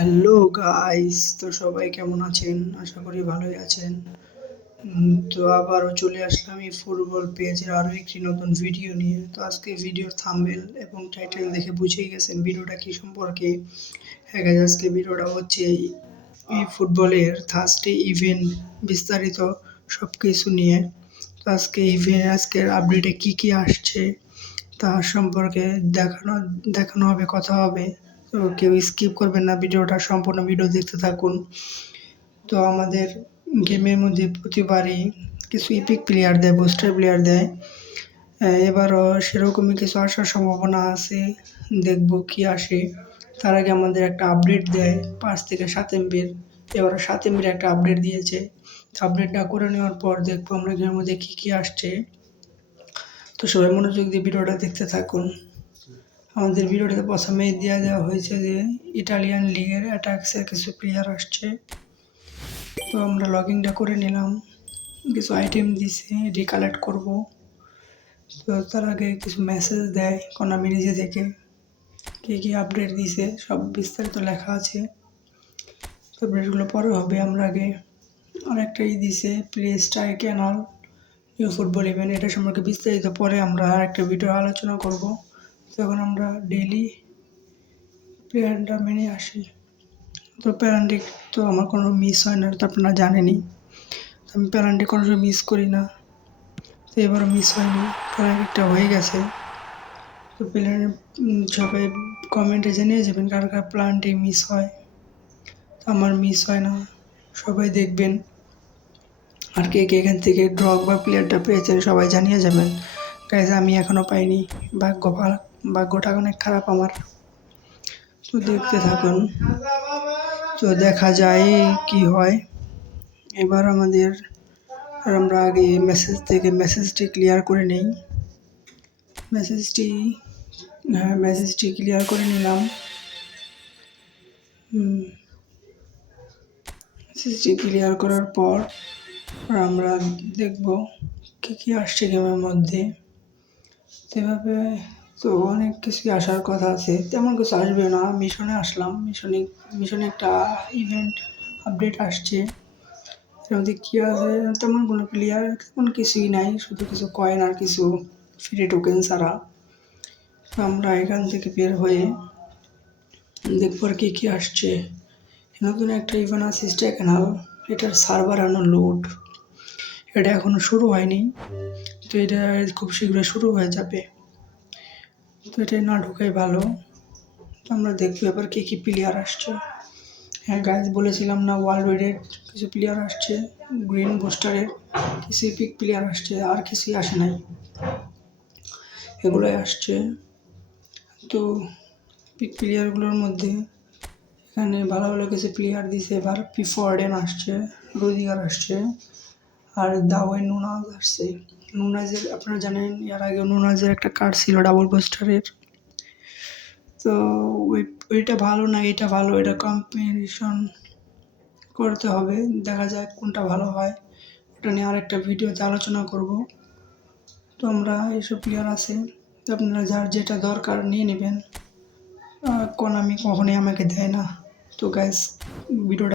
Hello guys তো সবাই কেমন আছেন? আশা করি ভালোই আছেন। তো আবারও চলে আসলাম এই ফুটবল পেজের আরও একটি নতুন ভিডিও নিয়ে। তো আজকে ভিডিওর থাম্বেল এবং টাইটেল দেখে বুঝেই গেছেন ভিডিওটা কী সম্পর্কে। হ্যাঁ guys, আজকে ভিডিওটা হচ্ছে এই ফুটবলের থার্সডে ইভেন্ট বিস্তারিত সব কিছু নিয়ে। তো আজকে ইভেন্ট আজকের আপডেটে কি কি আসছে তার সম্পর্কে দেখানো দেখানো হবে কথা হবে। তো কেউ স্কিপ করবেন না, ভিডিওটা সম্পূর্ণ ভিডিও দেখতে থাকুন। তো আমাদের গেমের মধ্যে প্রতিবারই কিছু ইপিক প্লেয়ার দেয় বুস্টার প্লেয়ার দেয়। এবারও সেরকমই কিছু আসার সম্ভাবনা আছে, দেখব কি আসে। তার আগে আমাদের একটা আপডেট দেয় পাঁচ থেকে সাত এমবির এবারও সাত এমবির একটা আপডেট দিয়েছে। আপডেটটা করে নেওয়ার পর দেখব আমরা গেমের মধ্যে কী কী আসছে। তো সবাই মনোযোগ দিয়ে ভিডিওটা দেখতে থাকুন। আমাদের ভিডিওটাতে প্রথমেই দেওয়া দেওয়া হয়েছে যে ইটালিয়ান লিগের অ্যাটাক্সের কিছু প্লেয়ার আসছে। তো আমরা লগ ইনটা করে নিলাম। কিছু আইটেম দিছে রিকালেক্ট করব। তো তার আগে কিছু মেসেজ দেয় কোনামি নিজে থেকে। কী কী আপডেট দিছে, সব বিস্তারিত লেখা আছে। তো আপডেটগুলো পরে হবে আমরা আগে। অনেকটাই দিছে play star canal new football event এটা সম্পর্কে বিস্তারিত পরে আমরা আরেকটা ভিডিও আলোচনা করব। তখন আমরা ডেইলি প্ল্যানটা মেনে আসি। তো প্যারান্টিক তো আমার কোনো মিস হয় না তো আপনারা জানেনই। তো আমি প্যারান্টিক কোনো সময় মিস করি না। তো এবারও মিস হয়নি প্যারান্টিকটা হয়ে গেছে। তো প্ল্যান সবাই কমেন্টে জানিয়ে যাবেন কার কার প্ল্যানটি মিস হয়। আমার মিস হয় না, সবাই দেখবেন। আর কে কে এখান থেকে ড্রগ বা প্লেয়ারটা পেয়েছেন সবাই জানিয়ে যাবেন। গাইজ আমি এখনও পাইনি, ভাগ্য ভালো। ভাগ্যটা অনেক খারাপ আমার। তো দেখতে থাকুন, তো দেখা যায় কি হয়। এবার আমাদের আমরা আগে মেসেজ থেকে মেসেজটি ক্লিয়ার করে নেই। মেসেজটি হ্যাঁ মেসেজটি ক্লিয়ার করে নিলাম। মেসেজটি ক্লিয়ার করার পর আমরা দেখব কী কী আসছে গেমের মধ্যে। সেভাবে তো অনেক কিছুই আসার কথা আছে, তেমন কিছু আসবে না। মিশনে আসলাম, মিশনে মিশনে একটা ইভেন্ট আপডেট আসছে। এর মধ্যে কী আছে, তেমন কোনো প্লেয়ার তেমন কিছুই নাই, শুধু কিছু কয়েন আর কিছু ফ্রি টোকেন ছাড়া। আমরা এখান থেকে বের হয়ে দেখব আর কী কী আসছে। নতুন একটা ইভেন্ট আছে স্টেকেনাল এটার সার্ভার আনো লোড এটা এখনও শুরু হয়নি, তো এটা খুব শীঘ্রই শুরু হয়ে যাবে। তো এটা না ঢোকাই ভালো আমরা দেখব এবার কী কী প্লেয়ার আসছে। হ্যাঁ গাইজ বলেছিলাম না ওয়ার্ল্ড ওয়াইডের কিছু প্লেয়ার আসছে গ্রিন বুস্টারের কিছু পিক প্লেয়ার আসছে, আর কিছুই আসে নাই। এগুলোই আসছে। তো পিক প্লেয়ারগুলোর মধ্যে এখানে ভালো ভালো কিছু প্লেয়ার দিছে, এবার পিফোর্ডেন আসছে, রোদিগার আসছে, আর দাওয়াই নুনাজ আসছে। নুনাজের, আপনারা জানেন, এর আগে নুনাজের একটা কার্ড ছিল, ডাবল পোস্টারের। তো ওই, ওইটা ভালো না, এটা ভালো, এটা কম্পিটিশন করতে হবে। দেখা যাক কোনটা ভালো হয়। ওটা নিয়ে আরেকটা ভিডিওতে আলোচনা করব। তো আমরা এইসব প্লেয়ার আছে? তো আপনারা যার যেটা দরকার নিয়ে নেবেন। কোন আমি কখনোই আমাকে দেয় না। তো গ্যাস ভিডিওটা